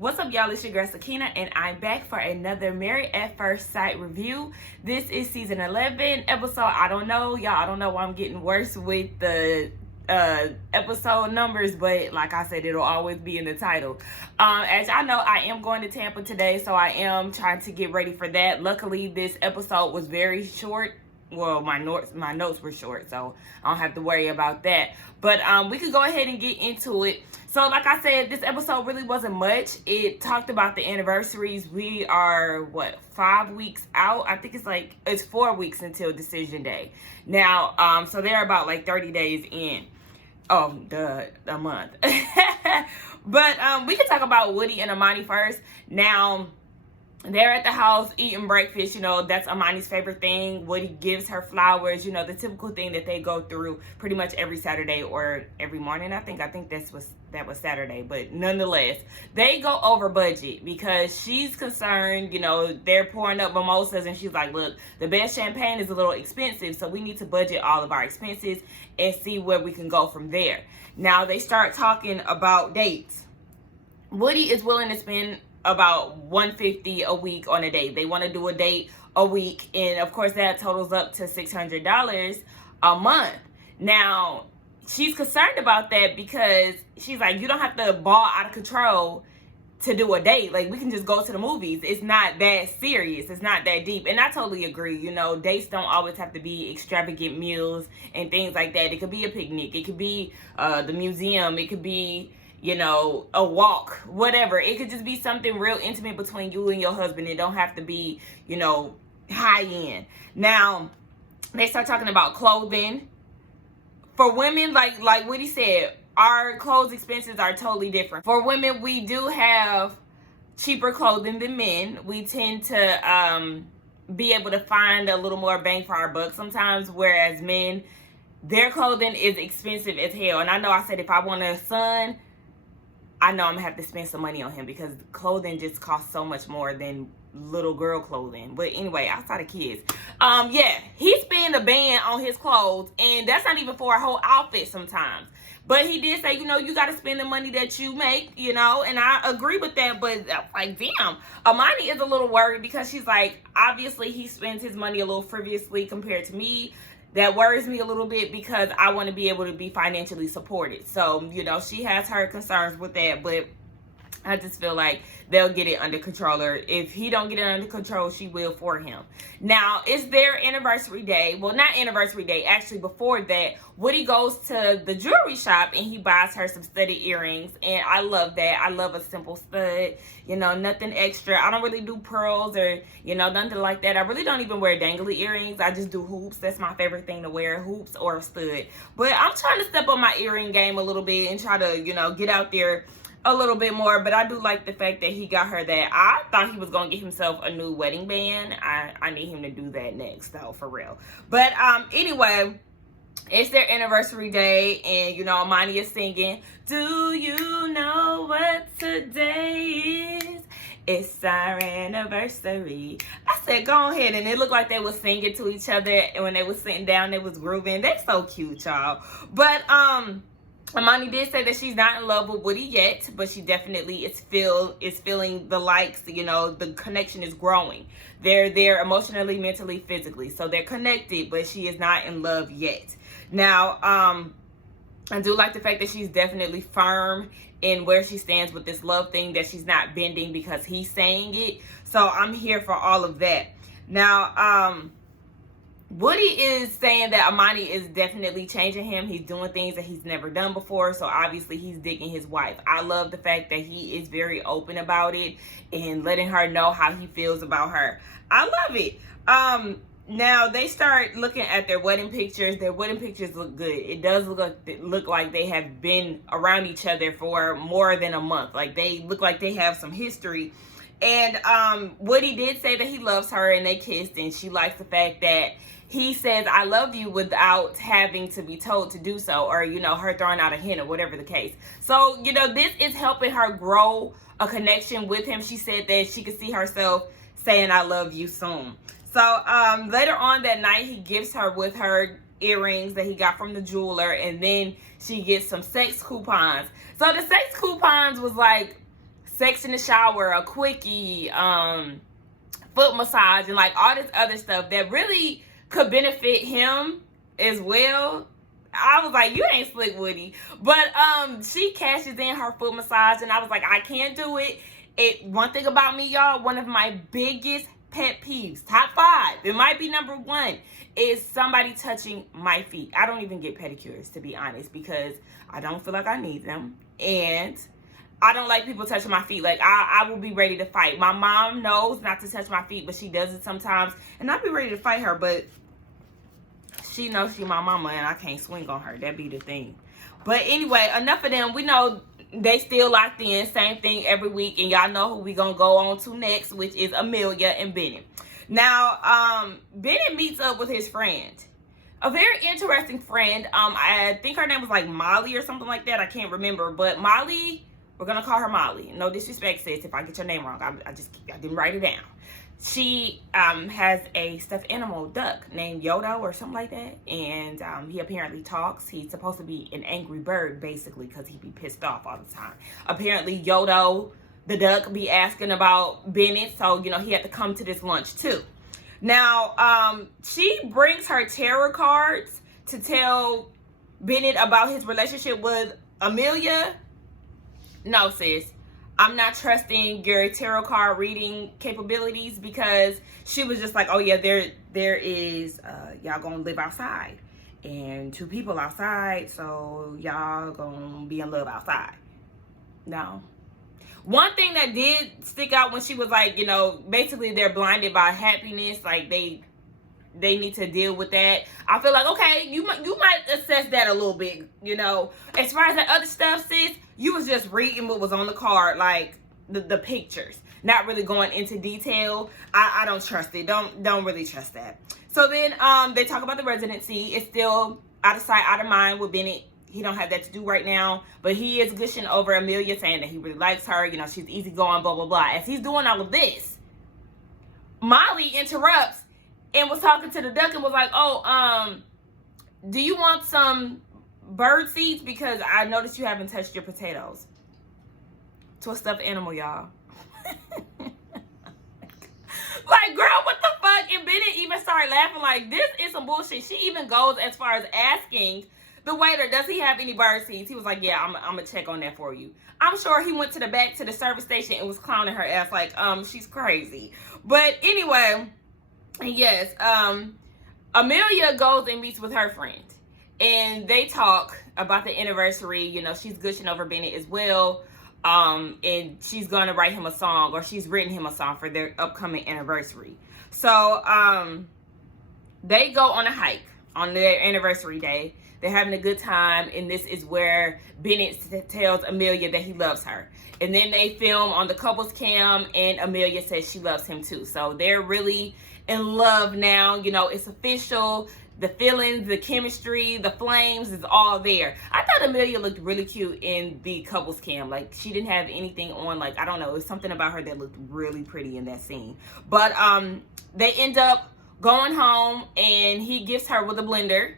What's up, y'all? It's your girl Sakina, and I'm back for another Married at First Sight review. This is season 11 episode. I don't know, y'all. I don't know why I'm getting worse with the episode numbers, but like I said, it'll always be in the title. As y'all know, I am going to Tampa today, so I am trying to get ready for that. Luckily, this episode was very short. Well, my notes were short, so I don't have to worry about that. But we could go ahead and get into it. So like I said, this episode really wasn't much. It talked about the anniversaries. We are, 5 weeks out? I think it's 4 weeks until decision day. Now, so they're about 30 days in. Oh, a month. But we can talk about Woody and Amani first. Now, they're at the house eating breakfast. That's Amani's favorite thing. Woody gives her flowers, the typical thing that they go through pretty much every Saturday or every morning. I think that was Saturday, but nonetheless, they go over budget because she's concerned, they're pouring up mimosas and she's like, look, the best champagne is a little expensive, so we need to budget all of our expenses and see where we can go from there. Now they start talking about dates. Woody is willing to spend about $150 a week on a date. They want to do a date a week, and of course that totals up to $600 a month. Now she's concerned about that because she's like, you don't have to ball out of control to do a date. We can just go to the movies. It's not that serious. It's not that deep. And I totally agree. Dates don't always have to be extravagant meals and things like that. It could be a picnic. It could be the museum. It could be a walk, whatever. It could just be something real intimate between you and your husband. It don't have to be, high end. Now, they start talking about clothing. For women, like Woody said, our clothes expenses are totally different. For women, we do have cheaper clothing than men. We tend to be able to find a little more bang for our buck sometimes, whereas men, their clothing is expensive as hell. And I know I said if I want a son, I know I'm gonna have to spend some money on him because clothing just costs so much more than little girl clothing. But anyway, outside of kids, he spent a band on his clothes, and that's not even for a whole outfit sometimes. But he did say, you got to spend the money that you make, and I agree with that. But damn, Amani is a little worried because she's like, obviously he spends his money a little frivolously compared to me. That worries me a little bit because I want to be able to be financially supported. So, she has her concerns with that, but I just feel like they'll get it under control. Or if he don't get it under control, she will for him. Now, it's their anniversary day. Well, not anniversary day. Actually, before that, Woody goes to the jewelry shop and he buys her some studded earrings. And I love that. I love a simple stud. Nothing extra. I don't really do pearls or, nothing like that. I really don't even wear dangly earrings. I just do hoops. That's my favorite thing to wear, hoops or a stud. But I'm trying to step up my earring game a little bit and try to, get out there a little bit more. But I do like the fact that he got her that. I thought he was gonna get himself a new wedding band. I need him to do that next, though, for real. But anyway, it's their anniversary day, and Amani is singing, do you know what today is? It's our anniversary. I said, go ahead. And it looked like they was singing to each other, and when they was sitting down, they was grooving. They're so cute, y'all. But Amani did say that she's not in love with Woody yet, but she definitely is feeling the likes, the connection is growing. They're there emotionally, mentally, physically. So they're connected, but she is not in love yet. Now, I do like the fact that she's definitely firm in where she stands with this love thing, that she's not bending because he's saying it. So I'm here for all of that. Now, Woody is saying that Amani is definitely changing him. He's doing things that he's never done before. So obviously he's digging his wife. I love the fact that he is very open about it and letting her know how he feels about her. I love it. Now they start looking at their wedding pictures. Their wedding pictures look good. It does look like they have been around each other for more than a month. They look like they have some history. And Woody did say that he loves her and they kissed, and she likes the fact that he says, I love you without having to be told to do so, or, her throwing out a hint or whatever the case. So, this is helping her grow a connection with him. She said that she could see herself saying, I love you soon. So, later on that night, he gives her with her earrings that he got from the jeweler, and then she gets some sex coupons. So the sex coupons was sex in the shower, a quickie, foot massage, and like all this other stuff that really could benefit him as well. I was like, you ain't slick, Woody. But she cashes in her foot massage, and I was like, I can't do it. One thing about me, y'all, one of my biggest pet peeves, top 5, it might be number 1, is somebody touching my feet. I don't even get pedicures, to be honest, because I don't feel like I need them, and I don't like people touching my feet. Like, I will be ready to fight. My mom knows not to touch my feet, but she does it sometimes, and I'll be ready to fight her, but she knows she my mama, and I can't swing on her. That be the thing. But anyway, enough of them. We know they still locked in. Same thing every week, and y'all know who we gonna go on to next, which is Amelia and Bennett. Now, Bennett meets up with his friend, a very interesting friend. I think her name was like Molly or something like that. I can't remember, but Molly, we're gonna call her Molly. No disrespect, sis, if I get your name wrong. I didn't write it down. She has a stuffed animal duck named Yodo or something like that, and he apparently talks. He's supposed to be an angry bird, basically, because he be pissed off all the time. Apparently, Yodo, the duck, be asking about Bennett, so, you know, he had to come to this lunch, too. Now, she brings her tarot cards to tell Bennett about his relationship with Amelia. No, sis. I'm not trusting your tarot card reading capabilities, because she was just like, oh yeah, there is, y'all gonna live outside, and 2 people outside, so y'all gonna be in love outside. No. One thing that did stick out when she was like, you know, basically they're blinded by happiness, like they need to deal with that. I feel like, okay, you might assess that a little bit, you know. As far as that other stuff, sis, you was just reading what was on the card, like the pictures, not really going into detail. I don't trust it. Don't really trust that. So then they talk about the residency. It's still out of sight, out of mind with Bennett. He don't have that to do right now, but he is gushing over Amelia, saying that he really likes her. You know, she's easygoing, blah, blah, blah. As he's doing all of this, Molly interrupts and was talking to the duck and was like, oh, do you want some bird seeds? Because I noticed you haven't touched your potatoes. To a stuffed animal, y'all. Like, girl, what the fuck? And Bennett even started laughing like, this is some bullshit. She even goes as far as asking the waiter, does he have any bird seeds? He was like, yeah, I'm gonna check on that for you. I'm sure he went to the back to the service station and was clowning her ass like, she's crazy. But anyway, yes, Amelia goes and meets with her friend, and they talk about the anniversary. You know, she's gushing over Bennett as well, and she's gonna write him a song, or she's written him a song for their upcoming anniversary. So they go on a hike on their anniversary day. They're having a good time, and this is where Bennett tells Amelia that he loves her. And then they film on the couples cam, and Amelia says she loves him too. So they're really in love now. You know, it's official. The feelings, the chemistry, the flames is all there. I thought Amelia looked really cute in the couples cam. Like, she didn't have anything on. Like, I don't know. It's something about her that looked really pretty in that scene. But they end up going home, and he gifts her with a blender.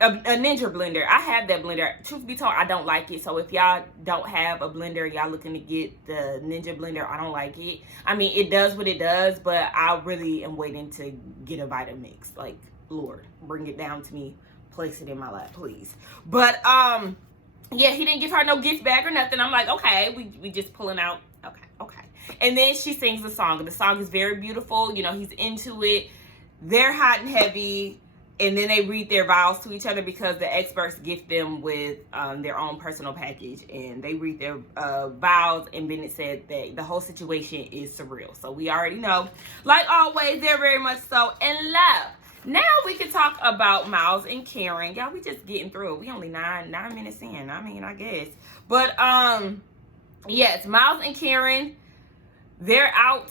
A Ninja blender. I have that blender. Truth be told, I don't like it. So if y'all don't have a blender, y'all looking to get the Ninja blender, I don't like it. I mean, it does what it does, but I really am waiting to get a Vitamix. Like, Lord, bring it down to me. Place it in my lap, please. But, yeah, he didn't give her no gift bag or nothing. I'm like, okay, we just pulling out. Okay. And then she sings the song. The song is very beautiful. You know, he's into it. They're hot and heavy. And then they read their vows to each other, because the experts gift them with their own personal package. And they read their vows. And Bennett said that the whole situation is surreal. So we already know. Like always, they're very much so in love. Now we can talk about Miles and Karen. Y'all, we just getting through it. We only 9 minutes in. I mean, I guess. But, yes, Miles and Karen, they're out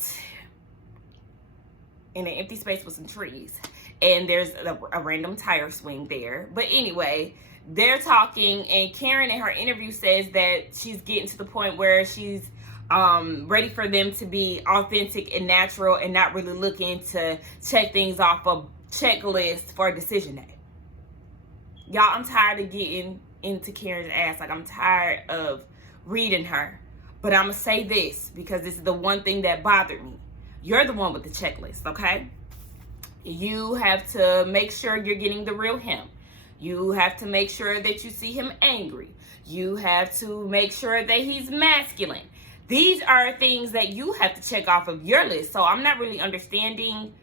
in an empty space with some trees. And there's a random tire swing there. But anyway, they're talking, and Karen in her interview says that she's getting to the point where she's ready for them to be authentic and natural, and not really looking to check things off a checklist for a decision day. Y'all, I'm tired of getting into Karen's ass. Like, I'm tired of reading her. But I'm going to say this because this is the one thing that bothered me. You're the one with the checklist, okay? You have to make sure you're getting the real him. You have to make sure that you see him angry. You have to make sure that he's masculine. These are things that you have to check off of your list. So I'm not really understanding.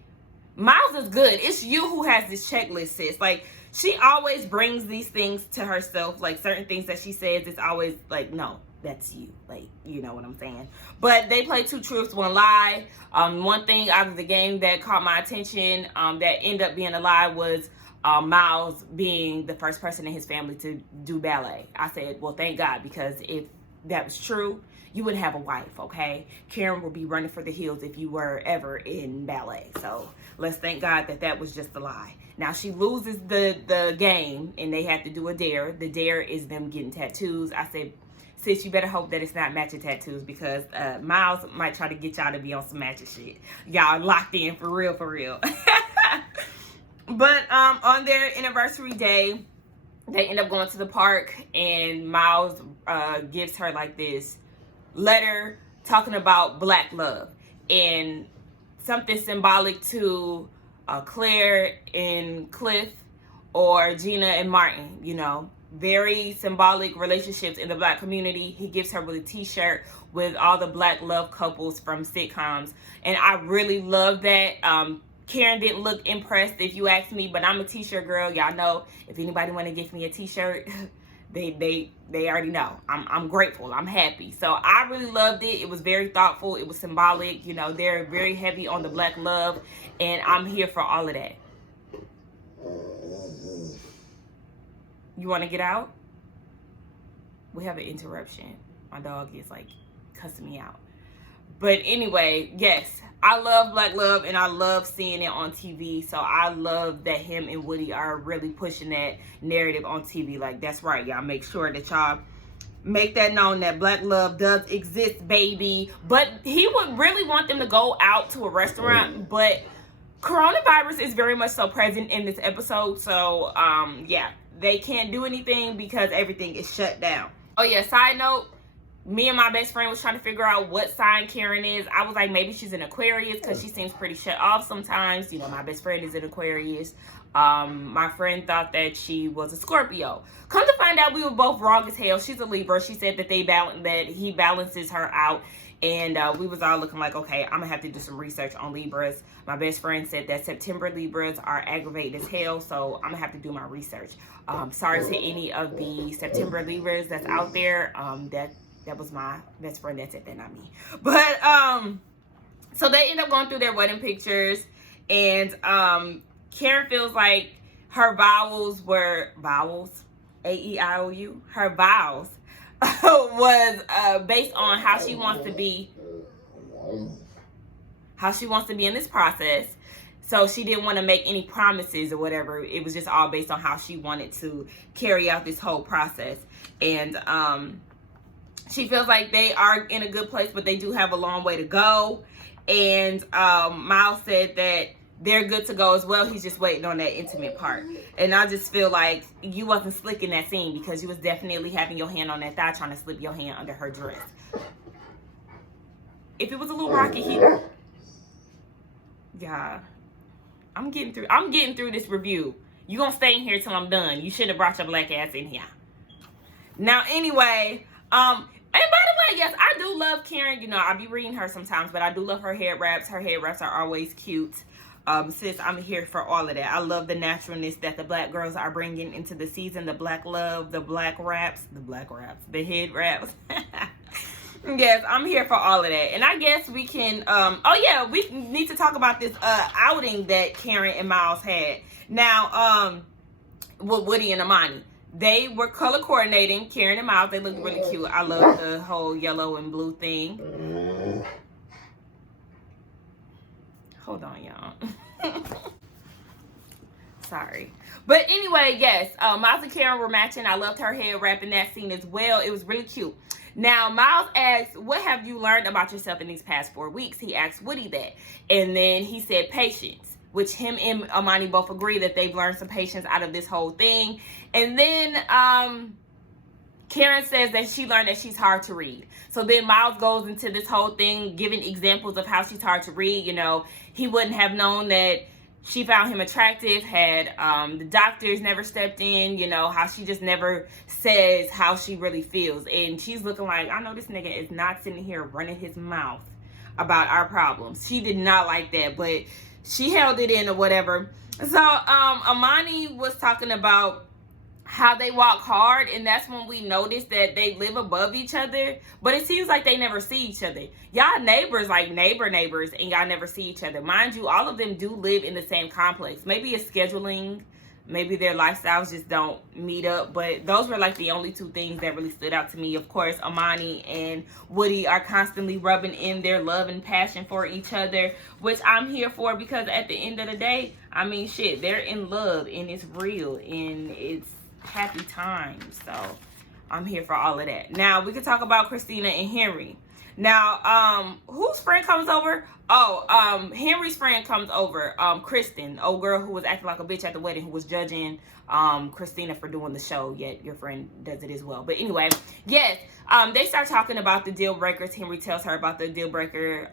Miles is good. It's you who has this checklist, sis. Like, she always brings these things to herself. Like, certain things that she says, it's always like, no, that's you. Like, you know what I'm saying? But they play 2 truths, 1 lie. One thing out of the game that caught my attention that ended up being a lie was Miles being the first person in his family to do ballet. I said, well, thank God, because if that was true, you wouldn't have a wife, okay? Karen would be running for the hills if you were ever in ballet. So let's thank God that that was just a lie. Now she loses the game and they have to do a dare. The dare is them getting tattoos. I said, sis, you better hope that it's not matching tattoos, because Miles might try to get y'all to be on some matching shit. Y'all locked in for real, for real. But on their anniversary day, they end up going to the park, and Miles gives her like this letter talking about black love and something symbolic to Claire and Cliff, or Gina and Martin, you know, very symbolic relationships in the black community. He gives her with a t-shirt with all the black love couples from sitcoms, and I really love that. Karen didn't look impressed, if you ask me, but I'm a t-shirt girl. Y'all know, if anybody want to give me a t-shirt, they already know. I'm grateful. I'm happy. So I really loved it. It was very thoughtful. It was symbolic. You know, they're very heavy on the black love, and I'm here for all of that. You want to get out? We have an interruption. My dog is like cussing me out. But anyway, yes, I love black love, and I love seeing it on TV. So I love that him and Woody are really pushing that narrative on TV. Like, that's right, y'all. Make sure that y'all make that known that black love does exist, baby. But he would really want them to go out to a restaurant, but coronavirus is very much so present in this episode. So yeah, they can't do anything because everything is shut down. Oh yeah, side note, me and my best friend was trying to figure out what sign Karen is. I was like, maybe she's an Aquarius, because she seems pretty shut off sometimes. You know, my best friend is an Aquarius. My friend thought that she was a Scorpio. Come to find out, we were both wrong as hell. She's a Libra. She said that he balances her out. And we was all looking like, okay, I'm gonna have to do some research on Libras. My best friend said that September Libras are aggravated as hell, so I'm gonna have to do my research. Sorry to any of the September Libras that's out there. That was my best friend that said that, not me. But so they end up going through their wedding pictures, and Karen feels like her vows were A-E-I-O-U. Her vows was based on how she wants to be in this process. So she didn't want to make any promises or whatever. It was just all based on how she wanted to carry out this whole process. And she feels like they are in a good place, but they do have a long way to go. And Miles said that they're good to go as well. He's just waiting on that intimate part. And I just feel like you wasn't slick in that scene, because you was definitely having your hand on that thigh, trying to slip your hand under her dress. If it was a little rocky here, yeah, I'm getting through this review. You gonna stay in here till I'm done. You shouldn't have brought your black ass in here. Now, anyway, and by the way, yes, I do love Karen. You know, I be reading her sometimes, but I do love her head wraps. Her head wraps are always cute. Sis, I'm here for all of that. I love the naturalness that the black girls are bringing into the season. The black love, the black wraps, the head wraps. Yes, I'm here for all of that. And I guess we can, oh yeah, we need to talk about this outing that Karen and Miles had. Now, with Woody and Amani. They were color coordinating, Karen and Miles. They looked really cute. I love the whole yellow and blue thing. Hold on, y'all. Sorry. But anyway, yes, Miles and Karen were matching. I loved her head wrap in that scene as well. It was really cute. Now, Miles asked, what have you learned about yourself in these past 4 weeks? He asked Woody that. And then he said patience, which him and Amani both agree that they've learned some patience out of this whole thing. And then Karen says that she learned that she's hard to read. So then Miles goes into this whole thing, giving examples of how she's hard to read. You know, he wouldn't have known that she found him attractive had the doctors never stepped in. You know, how she just never says how she really feels. And she's looking like, I know this nigga is not sitting here running his mouth about our problems. She did not like that, but she held it in or whatever. So Amani was talking about how they walk hard, and that's when we noticed that they live above each other, but it seems like they never see each other. Y'all neighbors, like neighbors, and y'all never see each other. Mind you, all of them do live in the same complex. Maybe it's scheduling, maybe their lifestyles just don't meet up, but those were like the only two things that really stood out to me. Of course, Amani and Woody are constantly rubbing in their love and passion for each other, which I'm here for, because at the end of the day, I mean, shit, they're in love, and it's real, and it's happy times. So I'm here for all of that. Now we can talk about Christina and Henry. Now whose friend comes over? Henry's friend comes over. Kristen, old girl who was acting like a bitch at the wedding, who was judging Christina for doing the show, yet your friend does it as well. But anyway, yes, they start talking about the deal breakers. Henry tells her about the deal breaker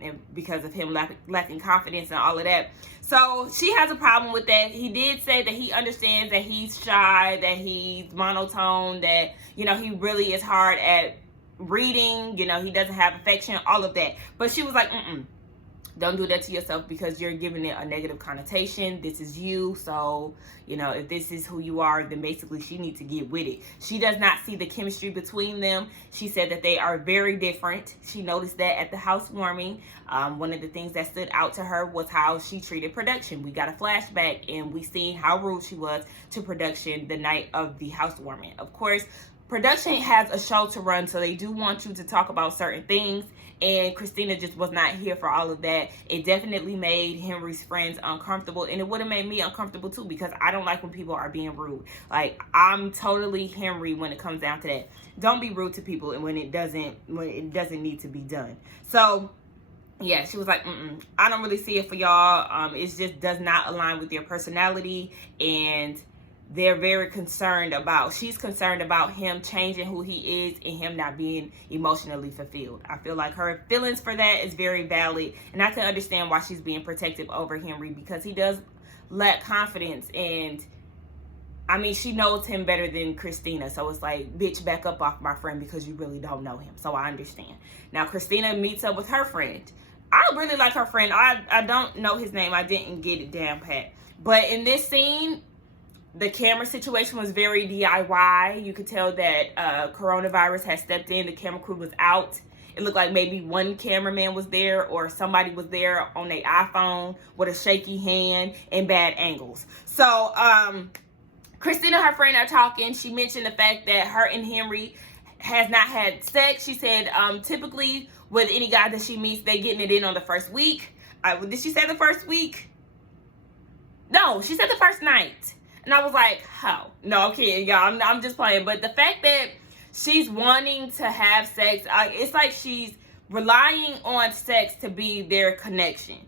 and because of him lacking confidence and all of that. So she has a problem with that. He did say that he understands that he's shy, that he's monotone, that, you know, he really is hard at reading, you know, he doesn't have affection, all of that. But she was like, don't do that to yourself, because you're giving it a negative connotation. This is you. So, you know, if this is who you are, then basically she needs to get with it. She does not see the chemistry between them. She said that they are very different. She noticed that at the housewarming. One of the things that stood out to her was how she treated production. We got a flashback, and we seen how rude she was to production the night of the housewarming. Of course, production has a show to run, so they do want you to talk about certain things, and Christina just was not here for all of that. It definitely made Henry's friends uncomfortable, and it would have made me uncomfortable too, because I don't like when people are being rude. Like, I'm totally Henry when it comes down to that. Don't be rude to people, and when it doesn't need to be done. So yeah, she was like, I don't really see it for y'all. It just does not align with your personality, and they're very concerned about, she's concerned about him changing who he is and him not being emotionally fulfilled. I feel like her feelings for that is very valid, and I can understand why she's being protective over Henry, because he does lack confidence, and I mean, she knows him better than Christina, so it's like, bitch, back up off my friend, because you really don't know him. So I understand. Now Christina meets up with her friend. I really like her friend. I don't know his name. I didn't get it down pat. But in this scene, the camera situation was very DIY. You could tell that coronavirus had stepped in. The camera crew was out. It looked like maybe one cameraman was there, or somebody was there on their iPhone with a shaky hand and bad angles. So Christina and her friend are talking. She mentioned the fact that her and Henry has not had sex. She said typically with any guy that she meets, they getting it in on the first week. Did she say the first week? No, she said the first night. And I was like, how? No, I'm kidding, y'all. I'm just playing. But the fact that she's wanting to have sex, it's like she's relying on sex to be their connection.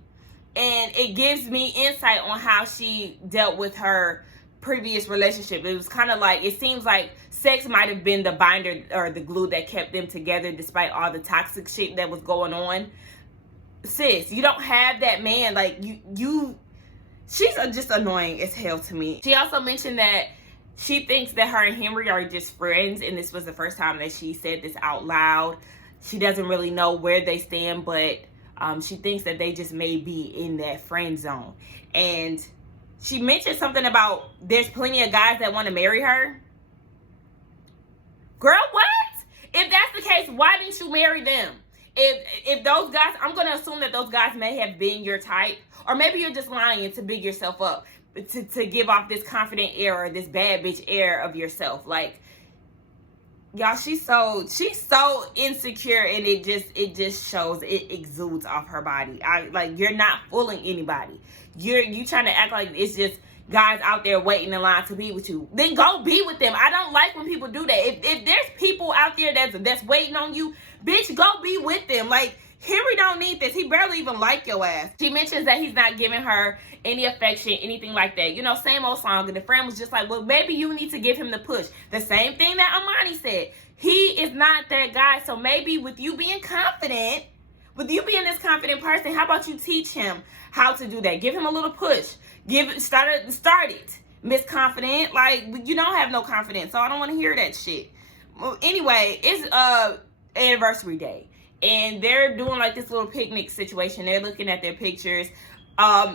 And it gives me insight on how she dealt with her previous relationship. It was kind of like, it seems like sex might have been the binder or the glue that kept them together despite all the toxic shit that was going on. Sis, you don't have that man. Like, she's just annoying as hell to me. She also mentioned that she thinks that her and Henry are just friends, and this was the first time that she said this out loud. She doesn't really know where they stand, but she thinks that they just may be in that friend zone. And she mentioned something about there's plenty of guys that want to marry her. Girl, what? If that's the case, why didn't you marry them? If those guys, I'm going to assume that those guys may have been your type, or maybe you're just lying to big yourself up, to give off this confident air or this bad bitch air of yourself. Like, y'all, she's so insecure, and it just shows, it exudes off her body. Like, you're not fooling anybody. You trying to act like it's just guys out there waiting in line to be with you. Then go be with them. I don't like when people do that. If there's people out there that's waiting on you, bitch, go be with them. Like, Henry don't need this. He barely even like your ass. She mentions that he's not giving her any affection, anything like that. You know, same old song. And the friend was just like, well, maybe you need to give him the push. The same thing that Amani said. He is not that guy. So maybe with you being confident, with you being this confident person, how about you teach him how to do that? Give him a little push. Start it. Miss Confident. Like, you don't have no confidence. So I don't want to hear that shit. Well, anyway, it's anniversary day. And they're doing like this little picnic situation. They're looking at their pictures.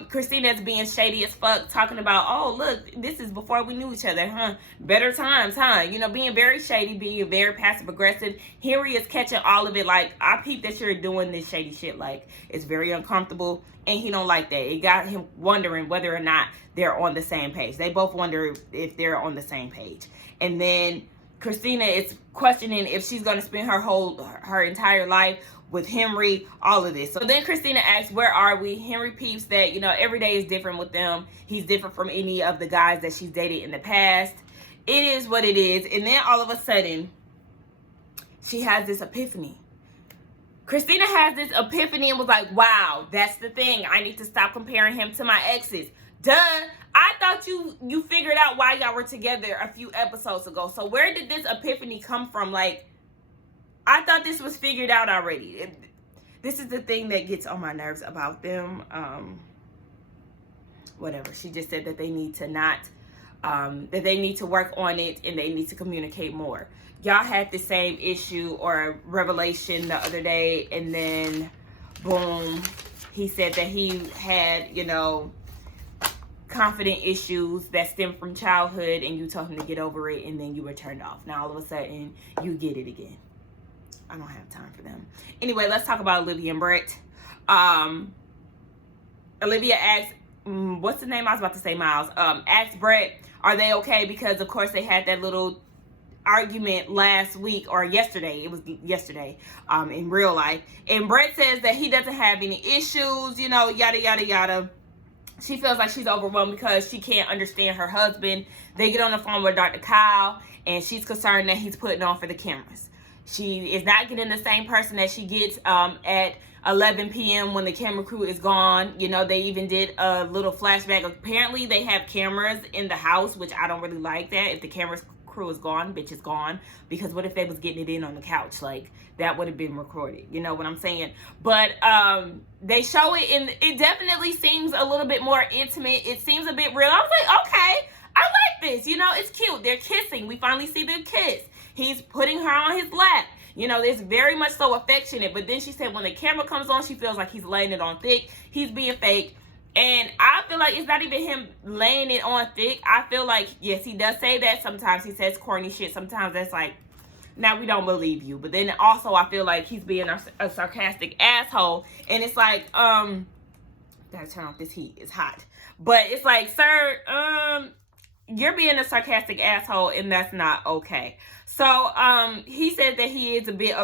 Christina's being shady as fuck, talking about, oh, look, this is before we knew each other, huh? Better times, huh? You know, being very shady, being very passive aggressive. Henry is catching all of it. Like, I peep that you're doing this shady shit. Like, it's very uncomfortable, and he don't like that. It got him wondering whether or not they're on the same page. They both wonder if they're on the same page. And then Christina is questioning if she's going to spend her entire life with Henry, all of this. So then Christina asks, where are we? Henry peeps that, you know, every day is different with them. He's different from any of the guys that she's dated in the past. It is what it is. And then all of a sudden, she has this epiphany. Christina has this epiphany and was like, wow, that's the thing. I need to stop comparing him to my exes. Duh. I thought you figured out why y'all were together a few episodes ago. So where did this epiphany come from? Like, I thought this was figured out already. This is the thing that gets on my nerves about them. Whatever. She just said that they need to that they need to work on it and they need to communicate more. Y'all had the same issue or revelation the other day, and then boom, he said that he had, you know, confident issues that stem from childhood, and you told him to get over it, and then you were turned off. Now all of a sudden you get it again. I don't have time for them. Anyway, let's talk about Olivia and Brett. Olivia asked, what's the name? I was about to say Miles. Asked Brett, are they okay? Because of course they had that little argument last week or yesterday. It was yesterday in real life. And Brett says that he doesn't have any issues, you know, yada, yada, yada. She feels like she's overwhelmed because she can't understand her husband. They get on the phone with Dr. Kyle, and she's concerned that he's putting on for the cameras. She is not getting the same person that she gets at 11 p.m. when the camera crew is gone. You know, they even did a little flashback. Apparently, they have cameras in the house, which I don't really like that. If the camera crew is gone, bitch is gone. Because what if they was getting it in on the couch? Like, that would have been recorded. You know what I'm saying? But they show it, and it definitely seems a little bit more intimate. It seems a bit real. I was like, okay, I like this. You know, it's cute. They're kissing. We finally see them kiss. He's putting her on his lap. You know, it's very much so affectionate. But then she said when the camera comes on, she feels like he's laying it on thick. He's being fake. And I feel like it's not even him laying it on thick. I feel like, yes, he does say that. Sometimes he says corny shit. Sometimes that's like, now we don't believe you. But then also I feel like he's being a sarcastic asshole. And it's like, gotta turn off this heat. It's hot. But it's like, sir, you're being a sarcastic asshole, and that's not okay. So he said that he is a bit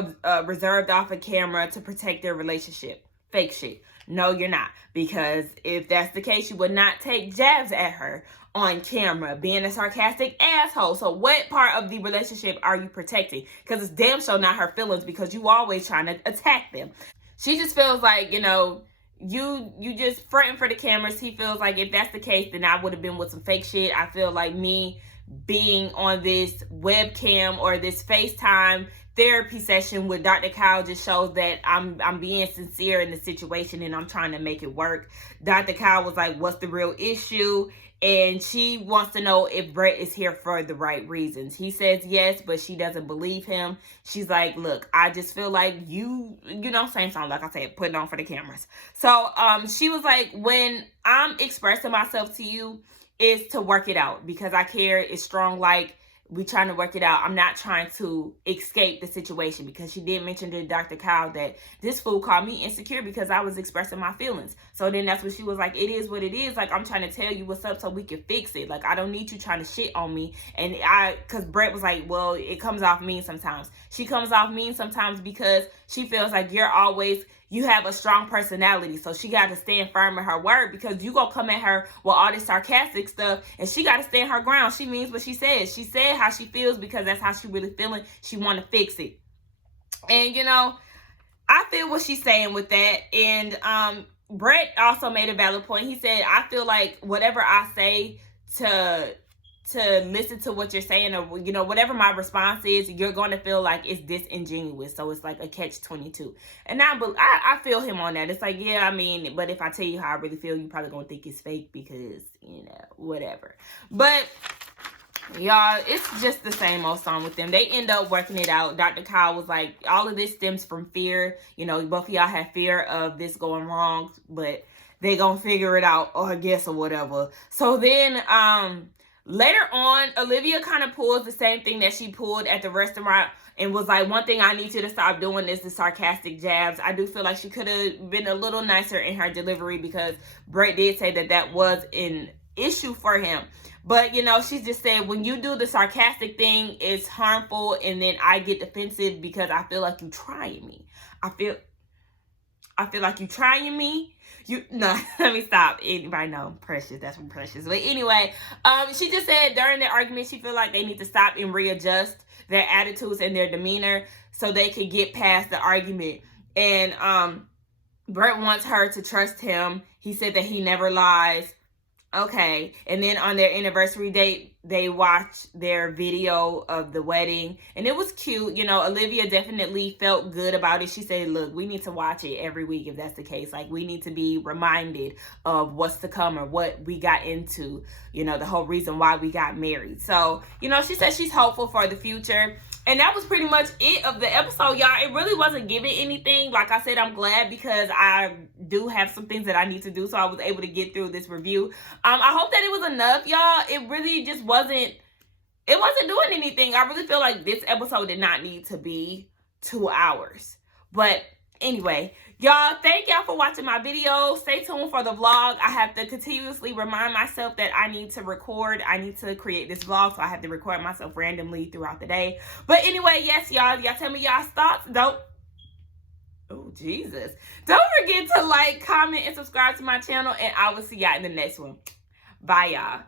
reserved off of camera to protect their relationship. Fake shit. No, you're not. Because if that's the case, you would not take jabs at her on camera, being a sarcastic asshole. So what part of the relationship are you protecting? Because it's damn sure not her feelings, because you always trying to attack them. She just feels like, you know, you just fronting for the cameras. He feels like if that's the case, then I would have been with some fake shit. I feel like me being on this webcam or this FaceTime therapy session with Dr. Kyle just shows that I'm being sincere in the situation and I'm trying to make it work. Dr. Kyle was like, what's the real issue? And she wants to know if Brett is here for the right reasons. He says yes, but she doesn't believe him. She's like, look, I just feel like you know, same song, like I said, putting on for the cameras. So she was like, when I'm expressing myself to you, is to work it out because I care. It's strong, like we trying to work it out. I'm not trying to escape the situation, because she did mention to Dr. Kyle that this fool called me insecure because I was expressing my feelings. So then that's what she was like, it is what it is. Like, I'm trying to tell you what's up so we can fix it. Like, I don't need you trying to shit on me. And because Brett was like, well, it comes off mean sometimes. She comes off mean sometimes because she feels like you have a strong personality, so she got to stand firm in her word, because you gonna come at her with all this sarcastic stuff, and she got to stand her ground. She means what she says. She said how she feels because that's how she really feeling. She want to fix it. And, you know, I feel what she's saying with that. And Brett also made a valid point. He said, I feel like whatever I say to listen to what you're saying, or you know, whatever my response is, you're going to feel like it's disingenuous. So it's like a catch-22. And I feel him on that. It's like, yeah, I mean, but if I tell you how I really feel, you probably gonna think it's fake because, you know, whatever. But y'all, it's just the same old song with them. They end up working it out. Dr. Kyle was like, all of this stems from fear. You know, both of y'all have fear of this going wrong, but they gonna figure it out, or I guess, or whatever. So then, later on, Olivia kind of pulls the same thing that she pulled at the restaurant and was like, one thing I need you to stop doing is the sarcastic jabs. I do feel like she could have been a little nicer in her delivery, because Brett did say that that was an issue for him. But, you know, she just said, when you do the sarcastic thing, it's harmful, and then I get defensive because I feel like you trying me. I feel like you trying me. No, let me stop. Anybody know Precious? That's from Precious. But anyway, she just said during the argument, she feel like they need to stop and readjust their attitudes and their demeanor so they can get past the argument. And Brett wants her to trust him. He said that he never lies. Okay. And then on their anniversary date, they watched their video of the wedding, and it was cute. You know, Olivia definitely felt good about it. She said, look, we need to watch it every week if that's the case. Like, we need to be reminded of what's to come or what we got into, you know, the whole reason why we got married. So, you know, she said she's hopeful for the future. And that was pretty much it of the episode, y'all. It really wasn't giving anything. Like I said, I'm glad because I do have some things that I need to do, so I was able to get through this review. I hope that it was enough, y'all. It really just wasn't doing anything. I really feel like this episode did not need to be 2 hours. But anyway, y'all, thank y'all for watching my video. Stay tuned for the vlog. I have to continuously remind myself that I need to record. I need to create this vlog, so I have to record myself randomly throughout the day. But anyway, yes, y'all tell me y'all's thoughts. Oh, Jesus. Don't forget to like, comment, and subscribe to my channel, and I will see y'all in the next one. Bye, y'all.